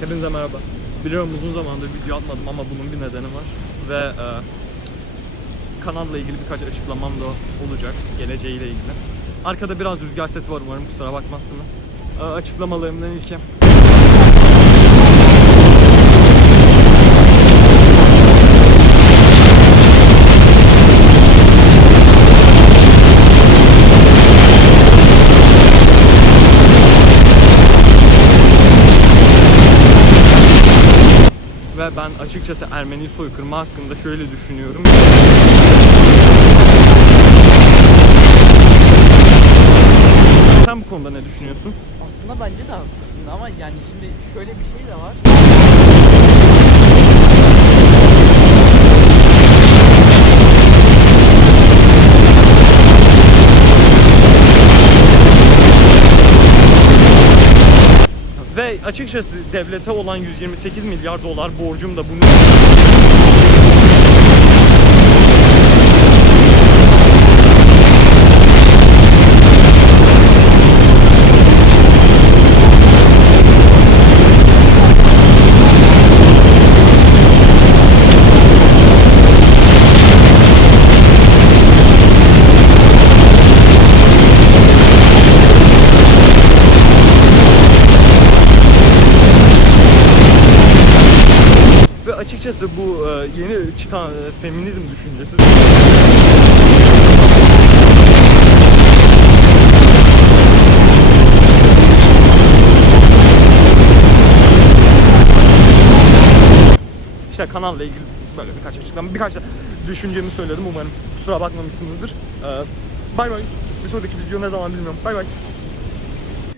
Hepinize merhaba. Biliyorum uzun zamandır video atmadım ama bunun bir nedeni var. Ve e, kanalla ilgili birkaç açıklamam da olacak geleceğiyle ilgili. Arkada biraz rüzgar sesi var umarım kusura bakmazsınız. E, açıklamalarımdan ilki. Ve ben açıkçası Ermeni soykırımı hakkında şöyle düşünüyorum. Sen bu konuda ne düşünüyorsun? Aslında bence de haklısın ama yani şimdi şöyle bir şey de var. Ve açıkçası devlete olan 128 milyar dolar borcum da bunu ve açıkçası bu e, yeni çıkan e, feminizm düşüncesi İşte kanalla ilgili böyle birkaç açıklama, birkaç da düşüncemi söyledim umarım kusura bakmamışsınızdır. Ee, Bay bay. Bir sonraki video ne zaman bilmiyorum. Bay bay.